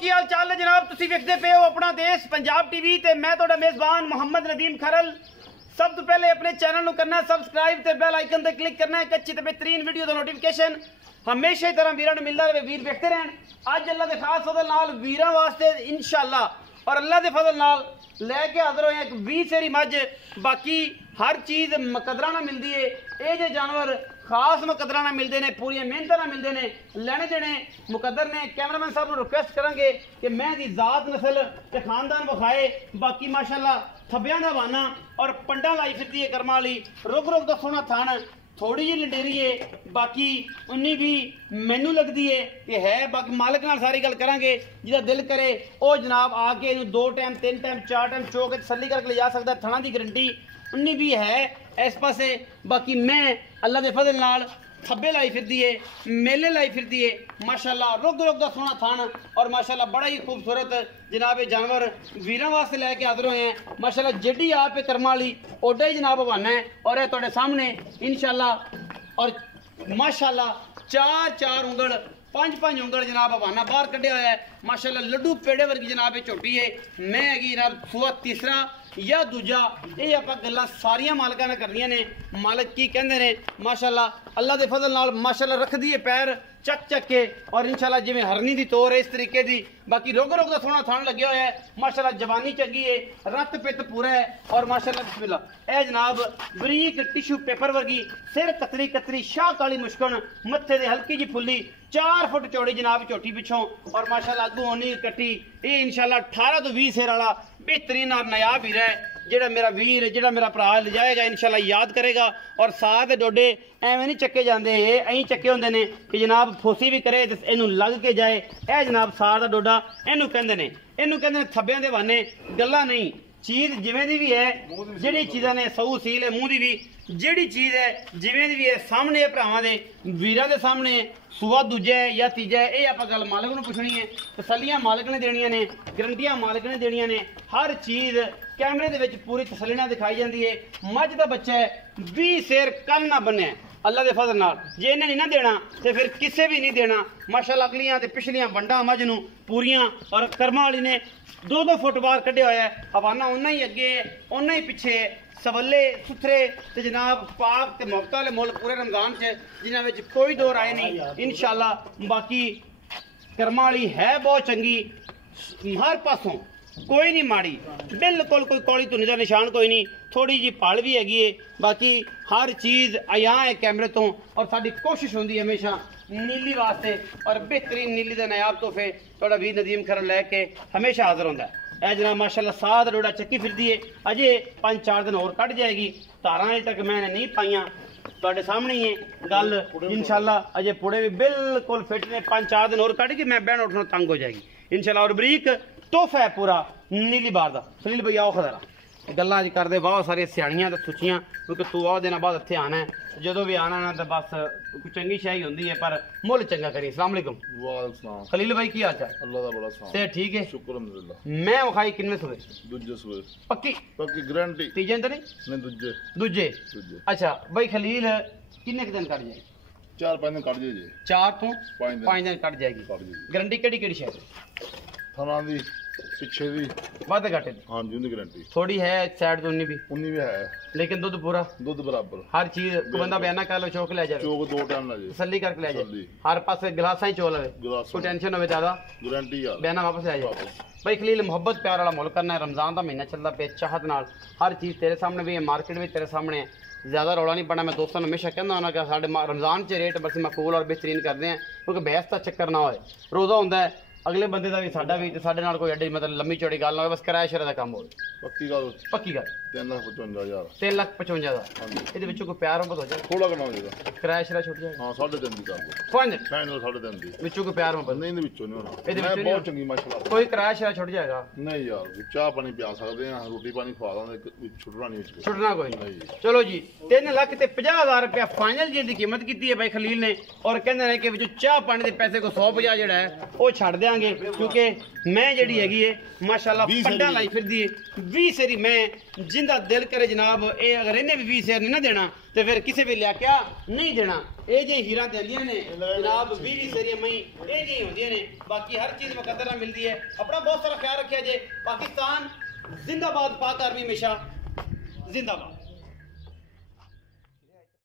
की हाल चाल है जनाब। तुसी वेखदे पे हो अपना देश पंजाब टीवी ते मैं तुहाडा मेज़बान मोहम्मद नदीम खरल। सब तो पहले अपने चैनल नूं करना सबसक्राइब ते बेल आइकन ते क्लिक करना एक अच्छी ते बेहतरीन वीडियो दा नोटिफिकेशन हमेशा ही तरह वीरां नूं मिलदा रहे। वीर वेखते रहन। अज अल्लाह दे खास फजल नाल वीरां वास्ते इंशाअल्लाह और अल्लाह दे फजल नाल लैके हाज़र होए एक 20 सेरी मझ। बाकी हर चीज़ मुकद्दरा ना मिलती है। ये जो जानवर खास मुकद्दरा ना मिलते हैं, पूरी मेहनत ना मिलते हैं। लेने देने मुकद्दर ने कैमरामैन साहब को रिक्वेस्ट करेंगे कि मैं दी जात नस्ल ते खानदान विखाए। बाकी माशाअल्लाह थब्बियां दा वाना और पंडा लाई फिरती है कर्मा वाली। रुक रुक दा सोहना थान थोड़ी जी लंडेरी है, बाकी उन्नी भी मैनू लगती है कि है। बाकी मालिक नाल सारी गल करांगे। जिहदा दिल करे वो जनाब आके इनू 2 टाइम 3 टाइम 4 टाइम चो के तसल्ली करके ले जा सकता। थणा की गारंटी उन्नी भी है इस पासे। बाकी मैं अल्लाह के फजल नाल थब्बे लाई फिरदी है, मेले लाई फिरदी है माशाअल्लाह। रुक रुक दा सोहना थान और माशाअल्लाह बड़ा ही खूबसूरत जनाब जानवर वीरां वास्ते लैके हाज़र हुए हैं माशाअल्लाह। जेडी आप कर्मा वाली ओडा ही जनाब हवाना है और यह तुहाडे सामने इंशाअल्लाह। और माशाअल्लाह 4 उंगल 5 उंगल जनाब हवाना बाहर कढ़िया हुआ है माशाअल्लाह। लड्डू पेड़े वर्गी जनाब ये झोटी है। मैं हैगी जनाब सूआ तीसरा या दूजा। ये आप गल्लां सारियां मालिकां ने करनियां ने। मालिक की कहंदे ने माशाअल्लाह अल्लाह दे फजल नाल माशाअल्लाह रख दिए पैर चक के और इंशाअल्लाह जिवें हरनी दी तोर है इस तरीके दी। बाकी रोग रोग दा सोहना थान लग्या होया है माशाअल्लाह। जवानी चंगी है, रत पित पूरा है और माशाअल्लाह बिस्मिल्लाह। ए जनाब बरीक टिशू पेपर वर्गी सिर कतरी शाह काली मुश्कन मत्थे दे हल्की जी फुल्ली 4 फुट चौड़ी जनाब झोटी पिछों और माशाअल्लाह अगू होनी कट्टी। ये इंशाअल्लाह 18 तो 20 सेर वाला बेहतरीन और नायाब हीरा है जेड़ा मेरा वीर जेड़ा मेरा भरा ले जाएगा इंशाअल्लाह याद करेगा। और साथ डोडे एवं नहीं चक्के जाते, अं चक्के होंगे ने कि जनाब फोसी भी करे तो इनू लग के जाए। यह जनाब सार का डोडा इनू कहते हैं, इनू कहते हैं थब्बियां दे बहाने। गल्लां नहीं, चीज़ जिवें दी भी है जिहड़ी चीज़ां ने सऊ सील है मूँह दी भी जिहड़ी चीज़ है जिवें दी भी है सामने भरावां दे वीरां दे सामने सूआ दूजा है या तीजा है। ये आप गल मालिक नूं पुछनी है, तसल्लियां मालिक ने देनियां ने, गारंटियां मालिक ने देनियां ने। हर चीज़ कैमरे दे विच पूरी तसल्ली नाल दिखाई जाती है। मझ दा बच्चा है 20 सेर कन ना बन्ने अल्लाह के फजल नाल। जे इन्हें नहीं ना देना तो फिर किसे भी नहीं देना माशाअल्लाह। अगलियां ते पिछलियां वंडा मझ नूं पूरियां और कर्मा वाली ने 2 फुट बाहर कढ़िया होया है। हवाना उन्ना ही अगे है उन्ना ही पिछे है। सवले सुथरे ते जनाब पाक ते मुफ्त वाले मुल्क पूरे रमजान च जिन्हां विच कोई दो राय नहीं इंशाअल्लाह। बाकी कर्मा वाली है बहुत चंगी, हर पासों कोई नहीं माड़ी, बिल्कुल कोई कौड़ी धुनी का निशान कोई नहीं। थोड़ी जी पल भी हैगी है। बाकी हर चीज़ अया है कैमरे तो और साडी कोशिश होंदी है हमेशा नीली वास्ते और बेहतरीन नीली का नायाब तोहफे थोड़ा वीर नदीम खरल लैके हमेशा हाजिर होंदा है। यह जनाब माशाअल्लाह साथ डोडा चक्की फिरदी है। अजे 5-4 दिन और कट जाएगी। तारां अजे तक मैंने नहीं पाइयां, तुहाडे सामने ही है गल इंशाअल्लाह। अजे पुड़े भी बिल्कुल फिट ने। 5-4 दिन और कट के मैं बहन उठना तंग हो जाएगी इंशाअल्लाह। और बरीक तोहफा है पूरा नीली बार का। सलील भैया आओ खदारा गल्लां अज करदे बहुत सारियां सियाणियां ते सुचियां क्योंकि तू बहुत दिनों बाद इत्थे आना है। जो भी आना ना तो बस कोई चंगी शाही होंदी है पर मुल चंगा करी। अस्सलाम वालेकुम। वालेकुम सलाम। खलील भाई की हाल चाल? अल्लाह दा बड़ा सलाम। से ठीक है शुक्र अल्हम्दुलिल्लाह। मैं विखाई किन्ने सुबह? दूजे सुबह पक्की पक्की गारंटी। तीजे तो नहीं? नहीं दूजे दूजे। दूजे। अच्छा भाई खलील किन्ने दिन कट जाएगी? 4-5 दिन कट जे 4 तो 5 दिन कट जाएगी। गारंटी केड़ी शहर थाना दी पिछे दी वादे घाटे दी? हां जी उनकी गारंटी थोड़ी है साइड तो उन्नी भी है लेकिन दूध पूरा दूध बराबर हर चीज को बंदा बयाना कर लो चौक ले जाए चौक 2 टाइम ले जाए तसल्ली करके ले जाए। हर पास गिलासा ही चोल है कोई टेंशन हो ज्यादा गारंटी यार बयाना वापस आ जाए। भाई खलील मोहब्बत प्यार वाला मुल्क करना है। रमजान का महीना चलता पे चाहत नाल हर चीज़ तेरे सामने भी है, मार्केट भी तेरे सामने है। ज़्यादा रौला नहीं पड़ना। मैं दोस्तों ने हमेशा कहना होना कि साढ़े रमजान च रेट बस मकबूल और बेहतरीन करते हैं क्योंकि बहस का चक्कर ना हो। रोज़ा होंदा है अगले बंदे का भी साडा भी ते साडे नाल कोई एडी मतलब लंबी चौड़ी गल ना हो, बस किराया शरा का काम हो। पक्की गल 3,55,000 3,55,000 ये कोई प्यार मोहब्बत हो जाए थोड़ा कना हो जाएगा किराया शरा छुट जाएगा। हां 3.5 दी कर दो 5 फाइनल 3.5 दी विचों कोई प्यार मोहब्बत नहीं विचों नहीं होना। ਇਹਦੇ मैं ਵਿੱਚੋਂ बहुत चंगी माशाल्लाह कोई किराया शरा छुट जाएगा नहीं यार चाह पानी पिया सकते हैं रोटी पानी खवा देंगे छुटना नहीं छुटना कोई नहीं। चलो जी 3,50,000 रुपया फाइनल जी की कीमत की है भाई खलील ने और कहते हैं कि चाह पानी के पैसे को 150 जोड़ा है वो छड़ देंगे क्योंकि मैं जी हैगी है माशाल्लाह पंडा लाई फिरदी है 20 सेरी मैं जिंदा दिल करे जनाब ये अगर इन्हें भी 20 सेर नहीं ना देना तो फिर किसी भी लिया क्या नहीं देना। ये जी हीरा देंदियां ने जनाब 20 सेरी मई ये जी होंदियां ने, बाकी हर चीज मुकद्दर मिलती है। अपना बहुत सारा ख्याल रखिया जे। पाकिस्तान जिंदाबाद, पाक आर्मी हमेशा जिंदाबाद।